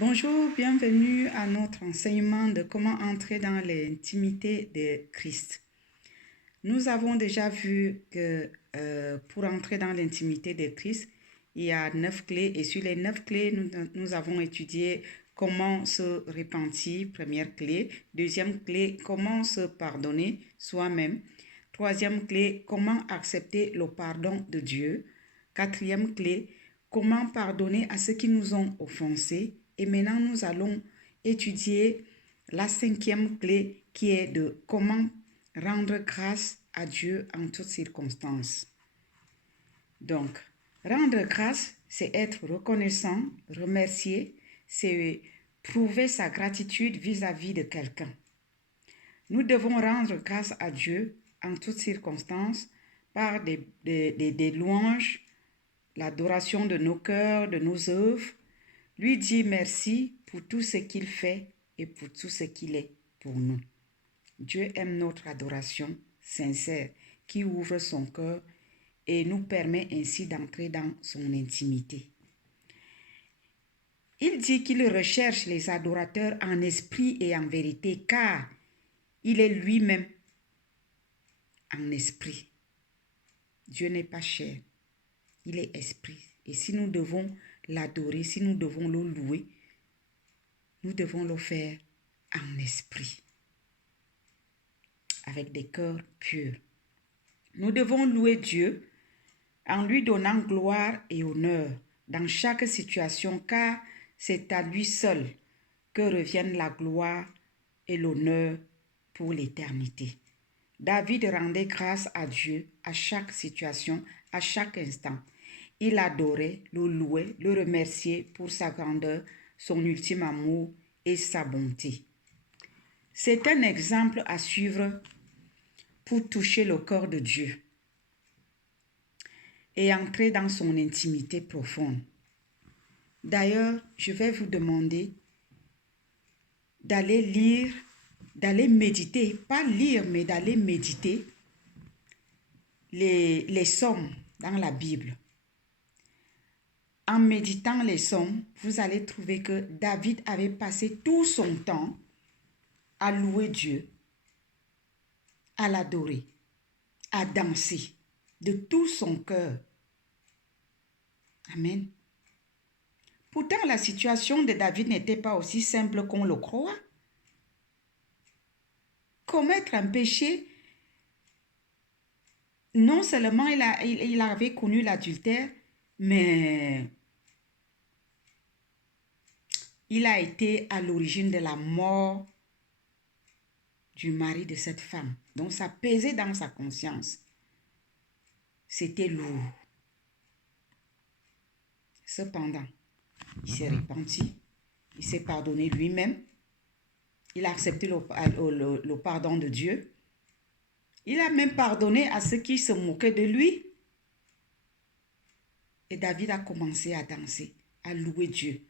Bonjour, bienvenue à notre enseignement de comment entrer dans l'intimité de Christ. Nous avons déjà vu que pour entrer dans l'intimité de Christ, il y a 9 clés et sur les 9 clés, nous avons étudié comment se repentir, première clé. Deuxième clé, comment se pardonner soi-même. Troisième clé, comment accepter le pardon de Dieu. Quatrième clé, comment pardonner à ceux qui nous ont offensés. Et maintenant, nous allons étudier la cinquième clé qui est de comment rendre grâce à Dieu en toutes circonstances. Donc, rendre grâce, c'est être reconnaissant, remercier, c'est prouver sa gratitude vis-à-vis de quelqu'un. Nous devons rendre grâce à Dieu en toutes circonstances par des louanges, l'adoration de nos cœurs, de nos œuvres, lui dire merci pour tout ce qu'il fait et pour tout ce qu'il est pour nous. Dieu aime notre adoration sincère qui ouvre son cœur et nous permet ainsi d'entrer dans son intimité. Il dit qu'il recherche les adorateurs en esprit et en vérité car il est lui-même en esprit. Dieu n'est pas chair, il est esprit. Et si nous devons l'adorer, si nous devons le louer, nous devons le faire en esprit, avec des cœurs purs. Nous devons louer Dieu en lui donnant gloire et honneur dans chaque situation, car c'est à lui seul que reviennent la gloire et l'honneur pour l'éternité. David rendait grâce à Dieu à chaque situation, à chaque instant. Il adorait, le louait, le remerciait pour sa grandeur, son ultime amour et sa bonté. C'est un exemple à suivre pour toucher le cœur de Dieu et entrer dans son intimité profonde. D'ailleurs, je vais vous demander d'aller lire, d'aller méditer, pas lire, mais d'aller méditer les psaumes dans la Bible. En méditant les psaumes, vous allez trouver que David avait passé tout son temps à louer Dieu, à l'adorer, à danser de tout son cœur. Amen. Pourtant, la situation de David n'était pas aussi simple qu'on le croit. Commettre un péché, non seulement il avait connu l'adultère, mais il a été à l'origine de la mort du mari de cette femme. Donc ça pesait dans sa conscience. C'était lourd. Cependant, il s'est repenti, il s'est pardonné lui-même, il a accepté le pardon de Dieu. Il a même pardonné à ceux qui se moquaient de lui. Et David a commencé à danser, à louer Dieu,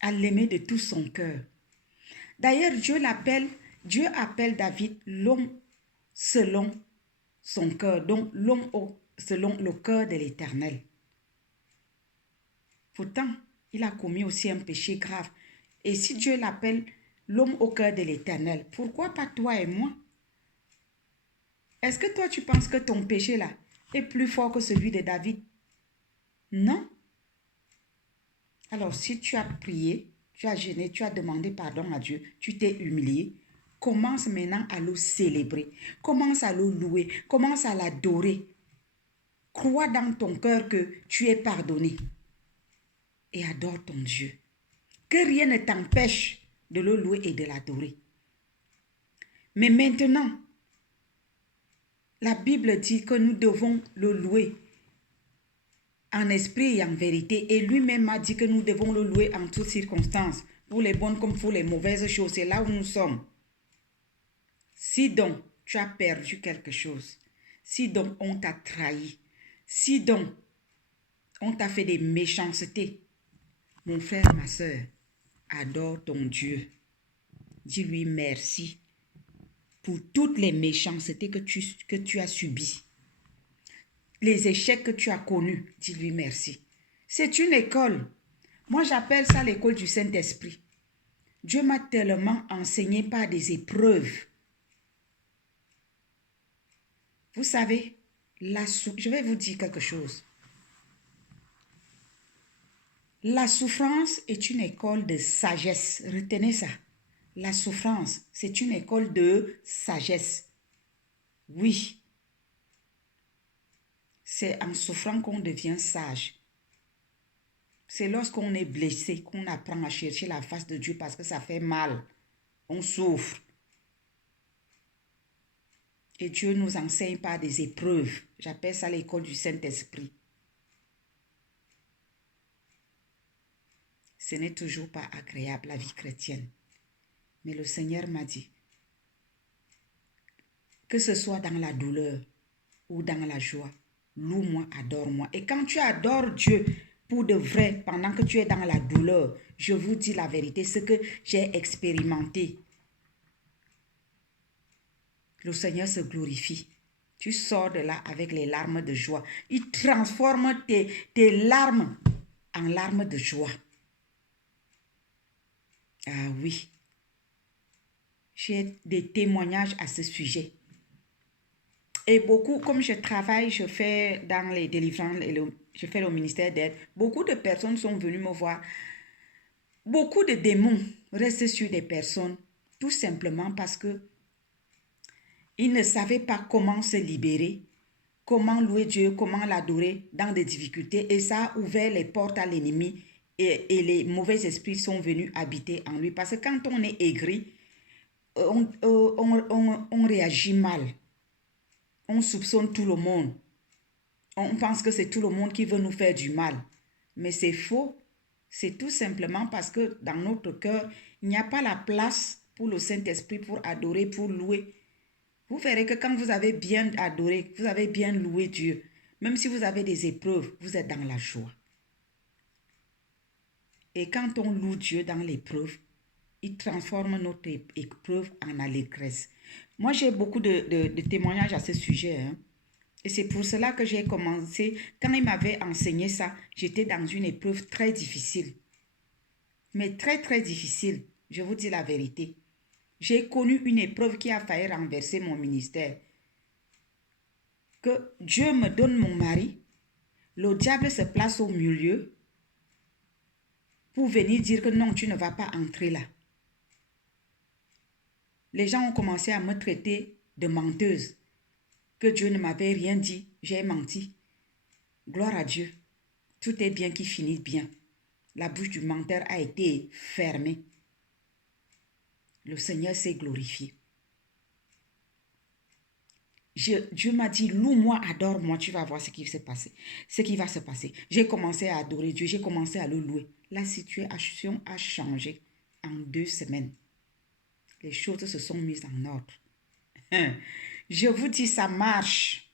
à l'aimer de tout son cœur. D'ailleurs, Dieu appelle David l'homme selon son cœur, donc l'homme selon le cœur de l'Éternel. Pourtant, il a commis aussi un péché grave. Et si Dieu l'appelle l'homme au cœur de l'Éternel, pourquoi pas toi et moi? Est-ce que toi, tu penses que ton péché là est plus fort que celui de David? Non. Alors, si tu as prié, tu as jeûné, tu as demandé pardon à Dieu, tu t'es humilié, commence maintenant à le célébrer, commence à le louer, commence à l'adorer. Crois dans ton cœur que tu es pardonné et adore ton Dieu. Que rien ne t'empêche de le louer et de l'adorer. Mais maintenant, la Bible dit que nous devons le louer en esprit et en vérité. Et lui-même a dit que nous devons le louer en toutes circonstances, pour les bonnes comme pour les mauvaises choses. C'est là où nous sommes. Si donc tu as perdu quelque chose, si donc on t'a trahi, si donc on t'a fait des méchancetés, mon frère, ma soeur, adore ton Dieu. Dis-lui merci pour toutes les méchancetés que tu as subies. Les échecs que tu as connus, dis-lui merci. C'est une école. Moi, j'appelle ça l'école du Saint-Esprit. Dieu m'a tellement enseigné par des épreuves. Vous savez, je vais vous dire quelque chose. La souffrance est une école de sagesse. Retenez ça. La souffrance, c'est une école de sagesse. Oui. C'est en souffrant qu'on devient sage. C'est lorsqu'on est blessé qu'on apprend à chercher la face de Dieu parce que ça fait mal. On souffre. Et Dieu nous enseigne par des épreuves. J'appelle ça l'école du Saint-Esprit. Ce n'est toujours pas agréable la vie chrétienne. Mais le Seigneur m'a dit, que ce soit dans la douleur ou dans la joie, loue-moi, adore-moi. Et quand tu adores Dieu pour de vrai, pendant que tu es dans la douleur, je vous dis la vérité, ce que j'ai expérimenté. Le Seigneur se glorifie. Tu sors de là avec les larmes de joie. Il transforme tes larmes en larmes de joie. Ah oui. J'ai des témoignages à ce sujet. Et beaucoup, comme je travaille, je fais dans les délivrances, je fais le ministère d'aide, beaucoup de personnes sont venues me voir. Beaucoup de démons restent sur des personnes, tout simplement parce que ils ne savaient pas comment se libérer, comment louer Dieu, comment l'adorer dans des difficultés. Et ça a ouvert les portes à l'ennemi et les mauvais esprits sont venus habiter en lui. Parce que quand on est aigri, on réagit mal. On soupçonne tout le monde. On pense que c'est tout le monde qui veut nous faire du mal. Mais c'est faux. C'est tout simplement parce que dans notre cœur, il n'y a pas la place pour le Saint-Esprit, pour adorer, pour louer. Vous verrez que quand vous avez bien adoré, vous avez bien loué Dieu, même si vous avez des épreuves, vous êtes dans la joie. Et quand on loue Dieu dans l'épreuve, il transforme notre épreuve en allégresse. Moi, j'ai beaucoup de témoignages à ce sujet. Et c'est pour cela que j'ai commencé. Quand il m'avait enseigné ça, j'étais dans une épreuve très difficile. Mais très, très difficile. Je vous dis la vérité. J'ai connu une épreuve qui a failli renverser mon ministère. Que Dieu me donne mon mari, le diable se place au milieu pour venir dire que non, tu ne vas pas entrer là. Les gens ont commencé à me traiter de menteuse, que Dieu ne m'avait rien dit, j'ai menti. Gloire à Dieu, tout est bien qui finit bien. La bouche du menteur a été fermée. Le Seigneur s'est glorifié. Dieu m'a dit, loue-moi, adore-moi, tu vas voir ce qui va se passer. J'ai commencé à adorer Dieu, j'ai commencé à le louer. La situation a changé en 2 semaines. Les choses se sont mises en ordre. Je vous dis, ça marche.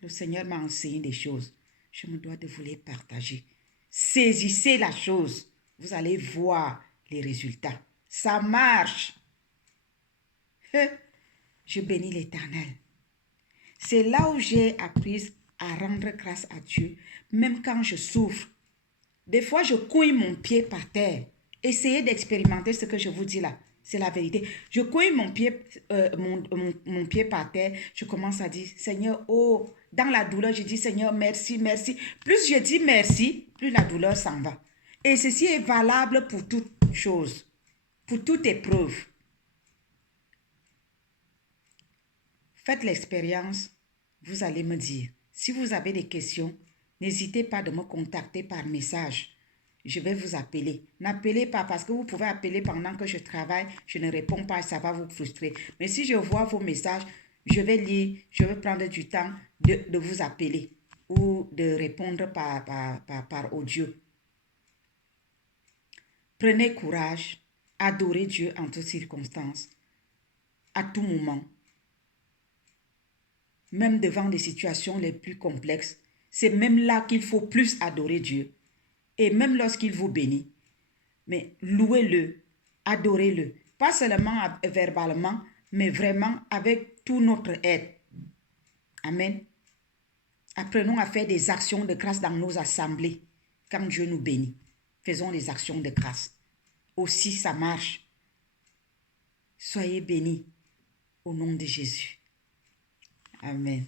Le Seigneur m'a enseigné des choses. Je me dois de vous les partager. Saisissez la chose. Vous allez voir les résultats. Ça marche. Je bénis l'Éternel. C'est là où j'ai appris à rendre grâce à Dieu, même quand je souffre. Des fois, je couille mon pied par terre. Essayez d'expérimenter ce que je vous dis là. C'est la vérité. Je couille mon pied par terre. Je commence à dire, Seigneur, oh, dans la douleur, je dis, Seigneur, merci, merci. Plus je dis merci, plus la douleur s'en va. Et ceci est valable pour toute chose, pour toute épreuve. Faites l'expérience, vous allez me dire. Si vous avez des questions, n'hésitez pas de me contacter par message. Je vais vous appeler. N'appelez pas parce que vous pouvez appeler pendant que je travaille. Je ne réponds pas, ça va vous frustrer. Mais si je vois vos messages, je vais lire, je vais prendre du temps de vous appeler ou de répondre par audio. Prenez courage, adorez Dieu en toutes circonstances, à tout moment. Même devant des situations les plus complexes, c'est même là qu'il faut plus adorer Dieu. Et même lorsqu'il vous bénit, mais louez-le, adorez-le. Pas seulement verbalement, mais vraiment avec tout notre être. Amen. Apprenons à faire des actions de grâce dans nos assemblées. quand Dieu nous bénit. Faisons les actions de grâce. Aussi, ça marche. Soyez bénis au nom de Jésus. Amen.